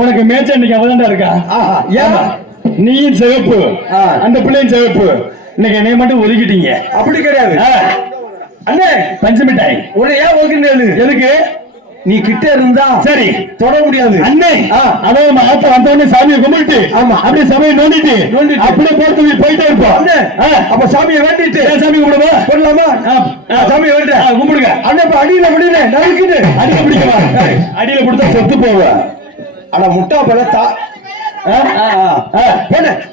உனக்கு மேட்ச் இன்னைக்கு அவதான்டா இருக்கா. ஏமா நீயும் சிவப்பு அந்த பிள்ளையும் சிவப்பு. இன்னைக்கு என்னைய மட்டும் ஒதுக்கிட்டீங்க. அப்படி கிடையாது அண்ணே. பஞ்சு மிட்டாய் உன்னை ஏன் ஒதுக்கினது? எதுக்கு? நீ கிட்ட இருந்தா சரி தொட முடியாது அண்ணே. அதாவது ஆத்த வந்தவொடனே சாமியை கும்பிட்டு ஆமா அப்படியே சபையை நோண்டிட்டு அப்படியே போயிட்டே இருப்போம். அப்ப சாமியை வேண்டிட்டு சாமி கும்பிடுவா பண்ணலாமா? சாமியை வேண்ட கும்பிடுங்க. அண்ணே இப்ப அடியில விடுனே நறுக்குது. அடியில பிடிக்கவா? அடியில பிடிச்சா செத்து போவ. ஆனா முட்டா பல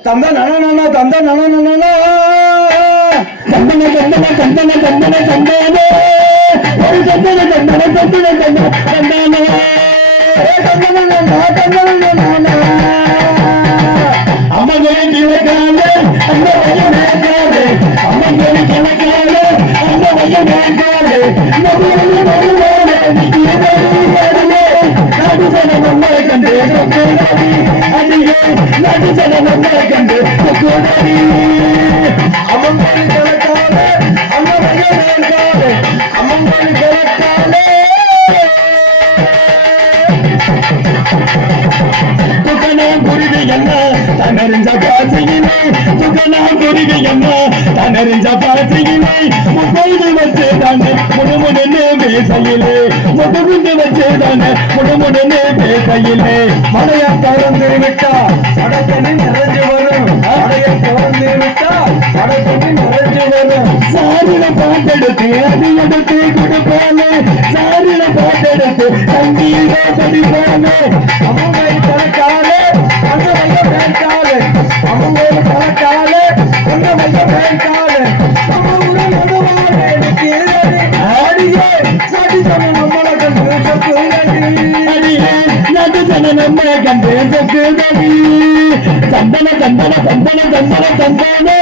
தந்தா நானா தந்தா நானா தந்தன தந்தன தந்தன தந்தன தந்தன தந்தன ஒரு தந்தன தந்தன தந்தன தந்தன தந்தன அம்மங்களே கிழக்காலே அந்த வயமேகாலே அம்மங்களே கிழக்காலே அந்த வயமேகாலே நதியிலே வருவாலே நிக்கியதே நாடு சன நம்மளை கண்டு சொக்கோடி அடியே நாடு சன நம்மளை கண்டு சொக்கோடி அம்மங்களே கிழக்காலே அந்த வயமேகாலே அம்மங்களே கிழக்காலே துக்கணம் குருவி என்ன தனறிஞ்ச பாசையினை துக்கணம் குருவி என்ன தனறிஞ்ச பாசையினை முப்பது வச்சு தானே முடுமுடனே பேசையிலே முதுகுண்டு வச்சு தானே முடுமுடனே பேசையிலே மழையா திறந்து விட்டா அடக்கணி நிறைஞ்சு வரும். மழையா திறந்து விட்டா அடக்கணி நிறைஞ்சு வரும். சாரில பாட்டெடுத்து அது எடுத்து கொடுப்பானே சாரில பாட்டெடுத்து சங்கீத படிப்பானே அம்மங்கை தலக்காலே அந்த மைய பேட்டாலே அம்மங்கை தலக்காலே அந்த மைய பேட்டாலே நம்ம ஊரு நடுவாலே நிற்கிறது ஆடியே சாதி சம நம்மளை கண்டு அடியே நடு ஜன நம்ம கண்டு சொக்குதடி தந்தன தந்தன தந்தன தந்தன தந்தனே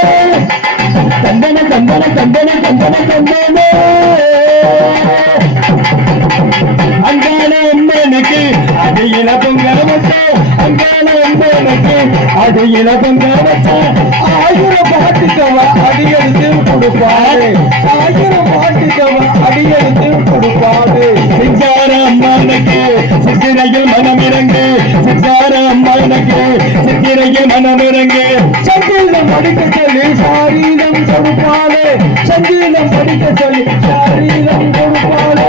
தந்தன தந்தன தந்தன தந்தன தந்தனே அங்கான அம்மனுக்கு அடியில பொங்கல் வச்சோம் அங்கான அம்மனுக்கு அடியில பொங்கல் வச்சோம் 1000 பாட்டுக்கவ அடியெடுத்து கொடுப்பாரு 1000 பாட்டுக்கவ அடியெடுத்து கொடுப்பாரு சிங்கார அம்மனுக்கு சித்திரையில் மனமிறங்கு சிங்கார அம்மனுக்கு சித்திரையில் மனமிறங்கு சங்கீதம் படிக்க சொல்லி சாரீரம் கொடுப்பாரு சங்கீதம் படிக்க சொல்லி சாரீரம் கொடுப்பாரு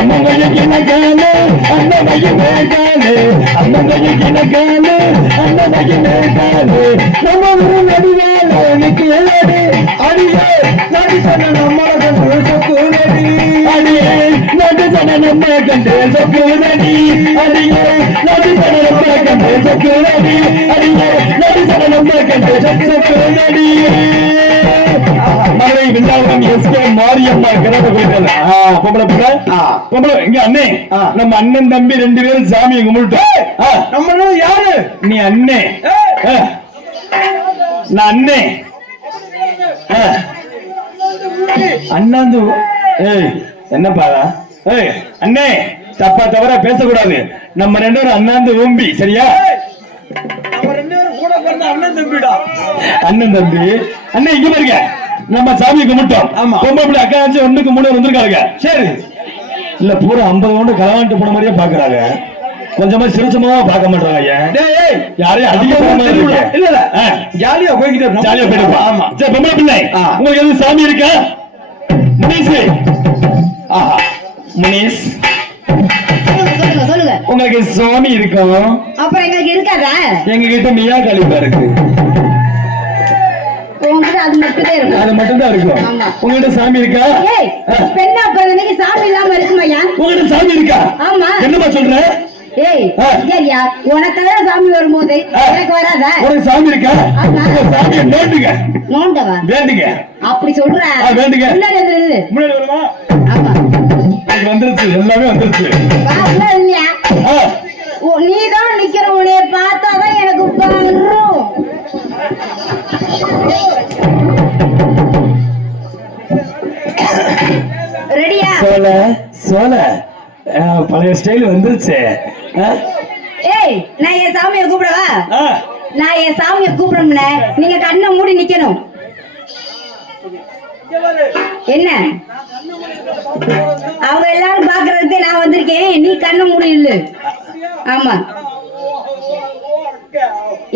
அம்மங்கையை கிணக்காலே அன்னமையை மேற்காலே அம்மங்கையை கிணக்காலே அன்னமையை மேற்காலே நம்ம ஒரு நடிகாலே நிக்கு ஏழடி அடியே நடி சொன்ன நம்மளை கண்டு சொக்குனடி அடியே நடு ஜன நம்ம கண்டு சொக்குனடி அடியே நடு ஜன நம்ம கண்டு சொக்குனடி அடியே நடு ஜன நம்ம கண்டு சொக்குனடி மதுரை வில்லாவரம் எஸ்கே மாரியம்மா கிரக கோயில் பொம்பளை பிள்ளை பொம்பளை இங்க அண்ணே நம்ம அண்ணன் தம்பி 2 பேரும் சாமியை கும்பிட்டோம். நம்ம யாரு? நீ அண்ணே நான் அண்ணே அண்ணாந்து என்னப்பா அண்ணே தப்பா தவறா பேசக்கூடாது. நம்ம 2 பேரும் அண்ணாந்து ஊம்பி சரியா? அண்ணன் தம்பிடா அண்ணன் தம்பி அண்ணே இங்க பாருங்க நம்ம சாமி கும்பிட்டோம். பொம்பளை அக்கா 1க்கு 3 வந்திருக்காங்க. சரி இல்ல பூரா 50 கொண்டு கலவாண்டு போன மாதிரியே பாக்குறாங்க. கொஞ்சமா சிரிச்சமா பார்க்க மாட்டாங்க. யாரையும் அதிகமா இல்ல ஜாலியா போய்கிட்டு ஜாலியா போயிட்டு. ஆமா சரி பொம்பளை பிள்ளை உங்களுக்கு எதுவும் சாமி இருக்கா? முனீஸ் ஆஹா முனீஸ் சொல்லுங்க உங்களுக்கு சாமி இருக்கும். அப்புறம் எங்களுக்கு இருக்காதா? எங்க கிட்ட மியா கலிப்பா இருக்கு. உங்ககிட்ட அது மட்டும் தான் இருக்கும். அது மட்டும் தான் இருக்கும். உங்ககிட்ட சாமி இருக்கா? ஏய் பெண்ணா பிறந்தனக்கு சாமி இல்லாம இருக்குமாயா? உங்ககிட்ட சாமி இருக்கா? ஆமா. என்னமா சொல்ற? ஏய் சரியா உனக்கு தவிர சாமி வரும்போது எனக்கு வராதா? உனக்கு சாமி இருக்கா? சாமியை நோண்டுங்க. நோண்டவா? வேண்டுங்க. அப்படி சொல்ற? வேண்டுங்க. முன்னாடி வருமா? ஆமா வந்துருச்சு எல்லாமே வந்துருச்சு. பாருங்க இல்லையா? நீதான் நிக்கிற உன்னைய பார்த்தாதான் எனக்கு வரும். ரெடியா? சோல சோல பழைய ஸ்டைல் வந்துருச்சு. ஏய் நான் என் சாமியை கூப்பிடவா? நான் என் சாமியை கூப்பிடணும்னே நீங்க கண்ணை மூடி நிக்கணும். என்ன அவங்க எல்லாரும் பாக்குறதுக்கு நான் வந்திருக்கேன். நீ கண்ணை மூடி இல்ல. ஆமா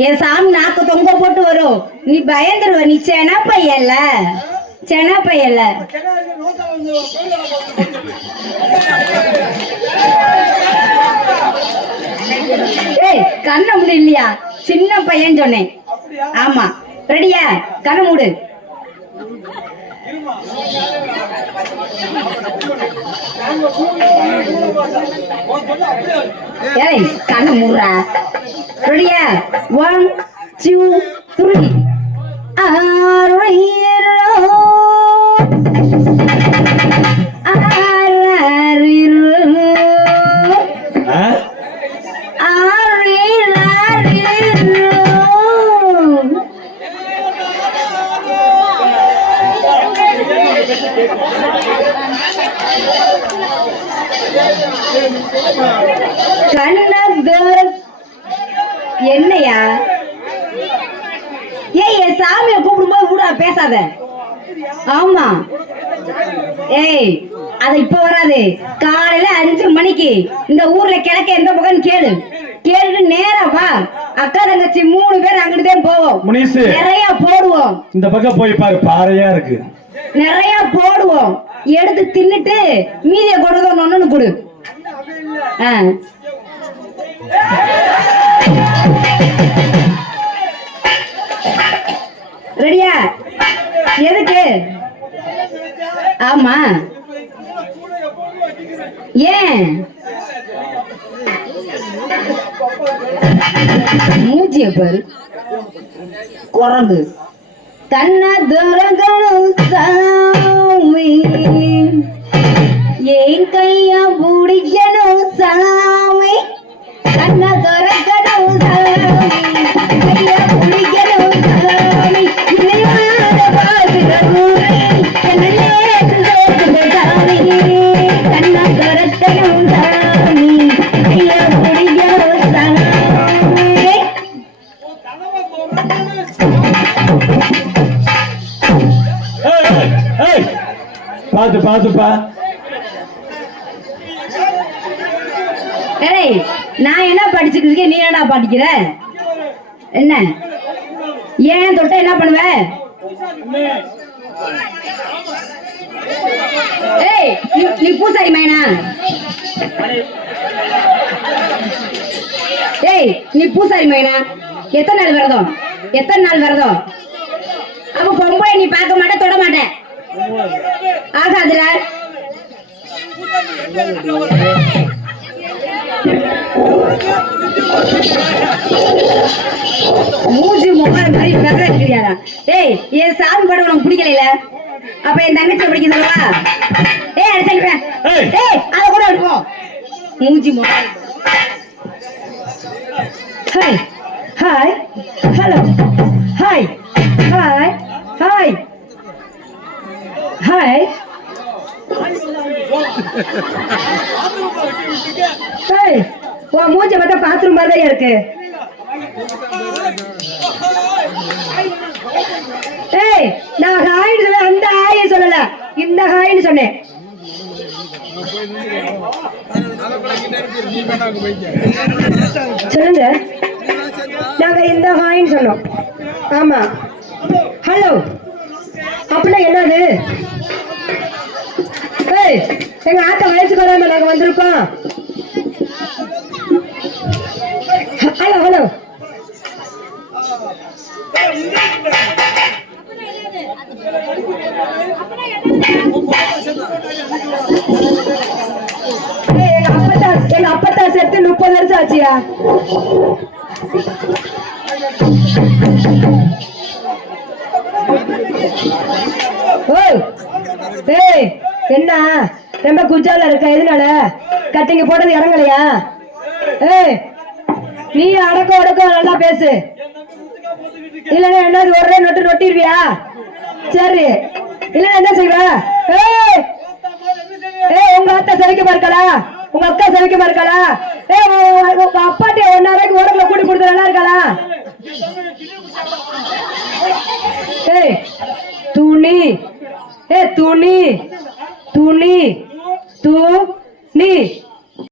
என் சாமி நாக்கு தொங்க போட்டு வரும், நீ பயந்துருவ. நீ சென பையல்ல, சென பையல்ல. ஏய் கண்ணை மூடு. இல்லையா சின்ன பையன் சொன்னேன். ஆமா ரெடியா? கண்ணை மூடு. ஏய் கண்ணை மூடுறா. ரெடியா? 1 2 3. என்னையா? ஏய் என் சாமியை கூப்பிடும்போது கூட பேசாத. ஆமா ஏய் அது இப்ப வராது. காலையில 5 மணிக்கு இந்த ஊர்ல கிழக்க எந்த பக்கம் கேளு. கேளுட்டு நேரா வா. அக்கா தங்கச்சி 3 பேர் அங்கிட்டுதான் போவோம். நிறைய போடுவோம். இந்த பக்கம் போய் பாரு, பாறையா இருக்கு. நிறைய போடுவோம். எடுத்து தின்னுட்டு மீதிய கொடுத்தோம். ஒண்ணு கொடு. ரெடியா? எதுக்கு? ஆமா ஏன் மூஞ்சிய பாரு குரங்கு. கண்ணா துரகணும் சாமி, என் கையா பிடிக்கணும் சாமி. கண்ணா துரகணும் சாமி, கையா பிடிக்கணும் சாமி. இல்லையாத பாதுகாப்பு என்ன நேற்று சேர்த்து சாமி. கண்ணா துரகணும் சாமி, கையா பிடிக்கணும் சாமி. பாத்து பாத்துப்பா. ஏய் நான் என்ன படிச்சுட்டு இருக்கேன், நீ என்னடா படிக்கிற? என்ன ஏன் தொட்ட என்ன பண்ணுவ? ஏய் நீ பூசாரி மைனா? ஏய் நீ பூசாரி மைனா? எத்தனை நாள் விரதம்? எத்தனை நாள் விரதம்? அப்ப பொம்பளை நீ பார்க்க மாட்ட, தொட மாட்ட. ஆகாதுல. மூஞ்சி முகம் மாதிரி வெற இருக்கிறியாடா. ஏய் என் சாமி படம் உனக்கு பிடிக்கல, அப்ப என் தங்கச்சி பிடிக்க சொல்லவா? ஏய் அடிச்சேன். ஏய் அத கூட எடுப்போம். மூஞ்சி முகம். Hi hi hello hi hi hi hi. ஏய் உன் மூஞ்ச பார்த்தா பாத்ரூம் மாதிரியே இருக்கு. ஏய் நான் ஹாய்னு சொல்ல, அந்த ஹாயை சொல்லல, இந்த ஹாய்னு சொன்னேன். சொல்லுங்க. நாங்க இந்த ஹாய்னு சொன்னோம். ஆமா ஹலோ அப்படின்னா என்னது? ஏய் எங்க ஆத்த வயசுக்கு வராம நாங்க வந்திருக்கோம். ஹலோ ஹலோ எங்க அப்பத்தா செத்து 30 வருஷம் ஆச்சியா? ஏய் என்ன ரொம்ப குஜால இருக்க? எதுனால கட்டிங்க போட்டது இறங்கலையா? ஏய் நீ அடக்கம் நல்லா பேசு, இல்லன்னா என்னது ஒரே நொட்டு நொட்டிடுவியா? சரி இல்லன்னா என்ன செய்வ? ஏய் உங்க அத்தை சவிக்கமா இருக்கலா? உங்க அக்கா சவிக்கமா இருக்கலா? உங்க அப்பாட்டி 1 நாளைக்கு உடம்புல கூட்டி கொடுத்து நல்லா இருக்கலா? ஏய் துணி, துணி துணி துணி